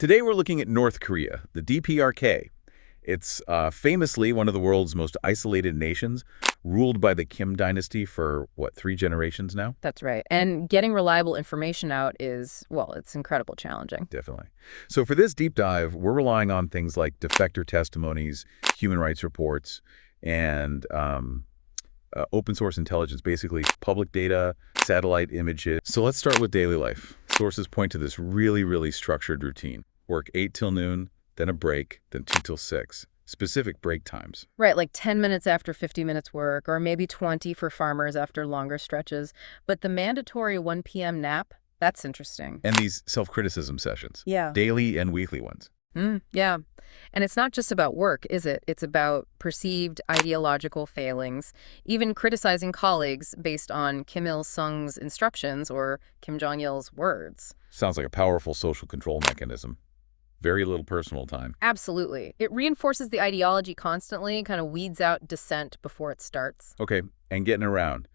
Today we're looking at North Korea, the DPRK. It's famously one of the world's most isolated nations, ruled by the Kim Dynasty for, what, 3 generations now? That's right. And getting reliable information out is, well, it's incredibly challenging. Definitely. So for this deep dive, we're relying on things like defector testimonies, human rights reports, and open source intelligence, basically public data, satellite images. So let's start with daily life. Sources point to this really structured routine. Work 8 till noon, then a break, then 2 till 6. Specific break times. Right, like 10 minutes after 50 minutes work, or maybe 20 for farmers after longer stretches. But the mandatory 1 p.m. nap, that's interesting. And these self-criticism sessions. Yeah. Daily and weekly ones. Yeah. And it's not just about work, is it? It's about perceived ideological failings, even criticizing colleagues based on Kim Il-sung's instructions or Kim Jong-il's words. Sounds like a powerful social control mechanism. Very little personal time. Absolutely. It reinforces the ideology constantly, kind of weeds out dissent before it starts. Okay, and getting around.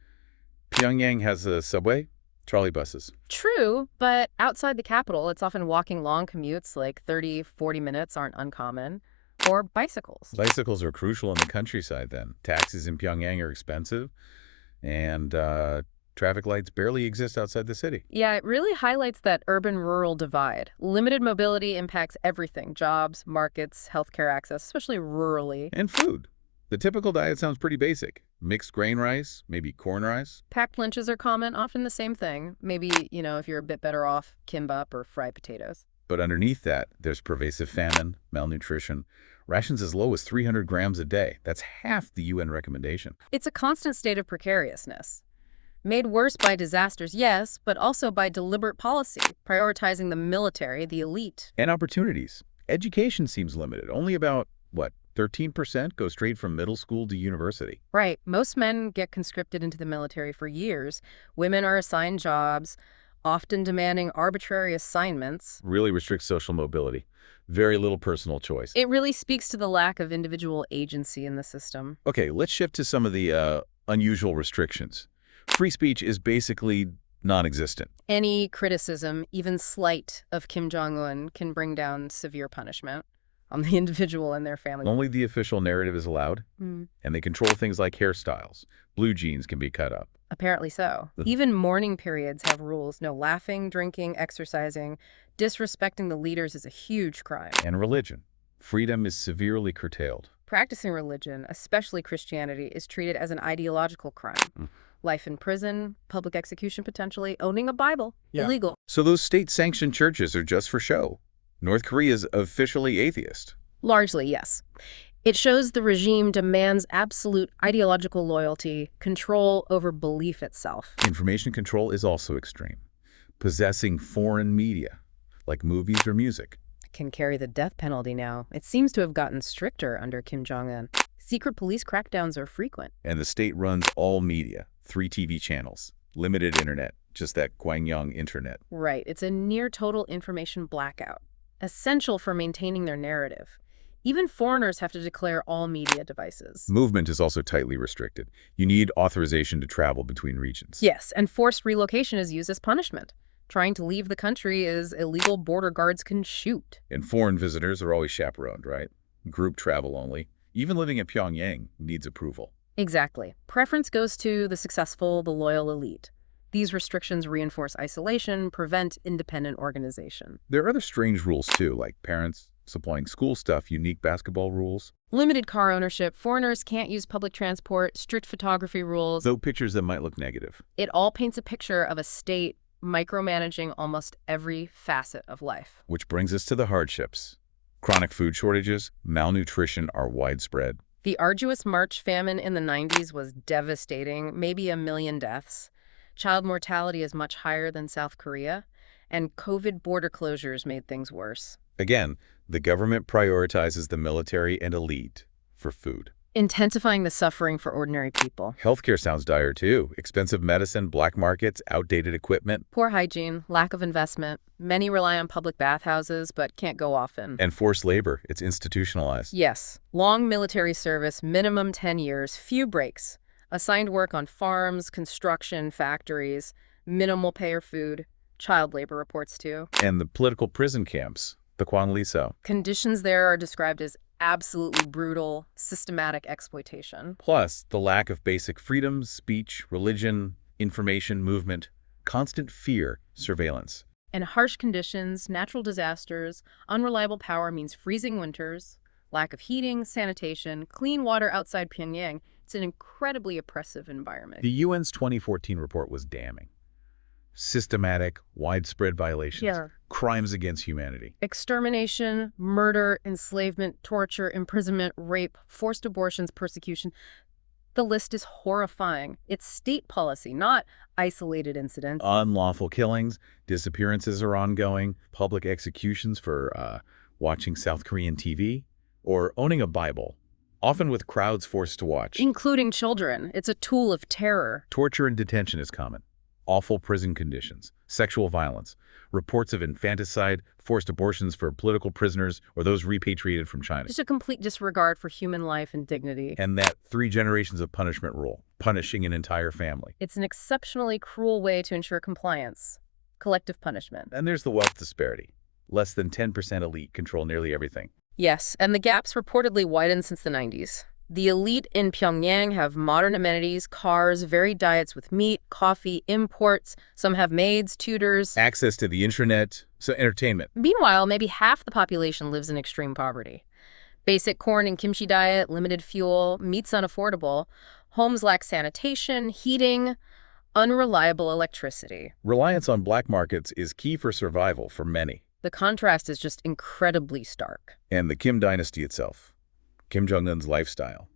Pyongyang has a subway, trolley buses. True, but outside the capital, it's often walking long commutes, like 30, 40 minutes aren't uncommon, or bicycles. Bicycles are crucial in the countryside then. Taxis in Pyongyang are expensive, and traffic lights barely exist outside the city. Yeah, it really highlights that urban-rural divide. Limited mobility impacts everything: jobs, markets, healthcare access, especially rurally. And food. The typical diet sounds pretty basic. Mixed grain rice, maybe corn rice. Packed lunches are common, often the same thing. Maybe, if you're a bit better off, kimbap or fried potatoes. But underneath that, there's pervasive famine, malnutrition, rations as low as 300 grams a day. That's half the UN recommendation. It's a constant state of precariousness. Made worse by disasters, yes, but also by deliberate policy, prioritizing the military, the elite. And opportunities. Education seems limited. Only about, 13% go straight from middle school to university. Right. Most men get conscripted into the military for years. Women are assigned jobs, often demanding arbitrary assignments. Really restricts social mobility. Very little personal choice. It really speaks to the lack of individual agency in the system. Okay, let's shift to some of the unusual restrictions. Free speech is basically non-existent. Any criticism, even slight, of Kim Jong-un can bring down severe punishment on the individual and their family. Only the official narrative is allowed, and they control things like hairstyles. Blue jeans can be cut up. Apparently so. Even mourning periods have rules. No laughing, drinking, exercising. Disrespecting the leaders is a huge crime. And religion. Freedom is severely curtailed. Practicing religion, especially Christianity, is treated as an ideological crime. Life in prison, public execution potentially, owning a Bible, illegal. So those state-sanctioned churches are just for show. North Korea is officially atheist. Largely, yes. It shows the regime demands absolute ideological loyalty, control over belief itself. Information control is also extreme. Possessing foreign media, like movies or music. Can carry the death penalty now. It seems to have gotten stricter under Kim Jong-un. Secret police crackdowns are frequent. And the state runs all media, 3 TV channels, limited internet, just that Gwangyang internet. Right. It's a near-total information blackout, essential for maintaining their narrative. Even foreigners have to declare all media devices. Movement is also tightly restricted. You need authorization to travel between regions. Yes, and forced relocation is used as punishment. Trying to leave the country is illegal. Border guards can shoot. And foreign visitors are always chaperoned, right? Group travel only. Even living in Pyongyang needs approval. Exactly. Preference goes to the successful, the loyal elite. These restrictions reinforce isolation, prevent independent organization. There are other strange rules, too, like parents supplying school stuff, unique basketball rules. Limited car ownership, foreigners can't use public transport, strict photography rules. Though pictures that might look negative. It all paints a picture of a state micromanaging almost every facet of life. Which brings us to the hardships. Chronic food shortages, malnutrition are widespread. The arduous March famine in the 90s was devastating, maybe 1 million deaths. Child mortality is much higher than South Korea, and COVID border closures made things worse. Again, the government prioritizes the military and elite for food. Intensifying the suffering for ordinary people. Healthcare sounds dire, too. Expensive medicine, black markets, outdated equipment. Poor hygiene, lack of investment. Many rely on public bathhouses, but can't go often. And forced labor. It's institutionalized. Yes. Long military service, minimum 10 years, few breaks. Assigned work on farms, construction, factories, minimal pay or food. Child labor reports, too. And the political prison camps. the Kwanli So. Conditions there are described as absolutely brutal, systematic exploitation. Plus, the lack of basic freedoms, speech, religion, information, movement, constant fear, surveillance. And harsh conditions, natural disasters, unreliable power means freezing winters, lack of heating, sanitation, clean water outside Pyongyang. It's an incredibly oppressive environment. The UN's 2014 report was damning. Systematic, widespread violations, Yeah. crimes against humanity. Extermination, murder, enslavement, torture, imprisonment, rape, forced abortions, persecution. The list is horrifying. It's state policy, not isolated incidents. Unlawful killings, disappearances are ongoing, public executions for watching South Korean TV, or owning a Bible, often with crowds forced to watch. Including children. It's a tool of terror. Torture and detention is common. Awful prison conditions, sexual violence, reports of infanticide, forced abortions for political prisoners or those repatriated from China. Just a complete disregard for human life and dignity. And that 3 generations of punishment rule, punishing an entire family. It's an exceptionally cruel way to ensure compliance. Collective punishment. And there's the wealth disparity. Less than 10% elite control nearly everything. Yes, and the gap's reportedly widened since the 90s. The elite in Pyongyang have modern amenities, cars, varied diets with meat, coffee, imports. Some have maids, tutors. Access to the intranet, so entertainment. Meanwhile, maybe half the population lives in extreme poverty. Basic corn and kimchi diet, limited fuel, meat's unaffordable. Homes lack sanitation, heating, unreliable electricity. Reliance on black markets is key for survival for many. The contrast is just incredibly stark. And the Kim dynasty itself. Kim Jong-un's lifestyle.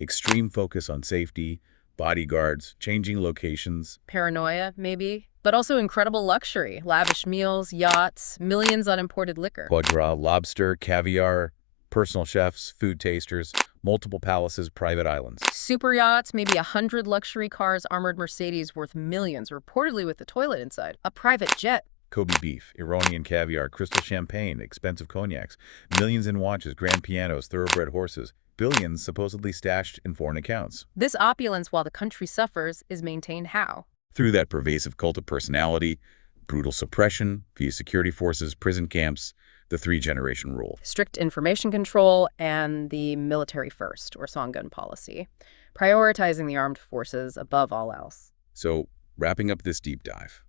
Extreme focus on safety, bodyguards, changing locations. Paranoia, maybe, but also incredible luxury. Lavish meals, yachts, millions on imported liquor. Foie gras, lobster, caviar, personal chefs, food tasters, multiple palaces, private islands. Super yachts, maybe 100 luxury cars, armored Mercedes worth millions, reportedly with a toilet inside. A private jet. Kobe beef, Iranian caviar, crystal champagne, expensive cognacs, millions in watches, grand pianos, thoroughbred horses, billions supposedly stashed in foreign accounts. This opulence, while the country suffers, is maintained how? Through that pervasive cult of personality, brutal suppression via security forces, prison camps, the 3-generation rule. Strict information control and the military first, or Songun policy, prioritizing the armed forces above all else. So, wrapping up this deep dive,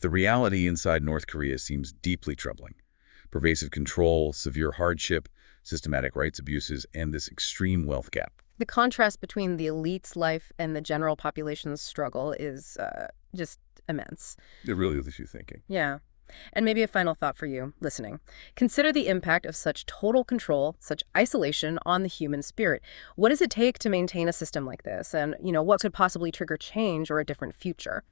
the reality inside North Korea seems deeply troubling. Pervasive control, severe hardship, systematic rights abuses, and this extreme wealth gap. The contrast between the elite's life and the general population's struggle is just immense. It really leaves you thinking. Yeah. And maybe a final thought for you, listening. Consider the impact of such total control, such isolation on the human spirit. What does it take to maintain a system like this? And, what could possibly trigger change or a different future?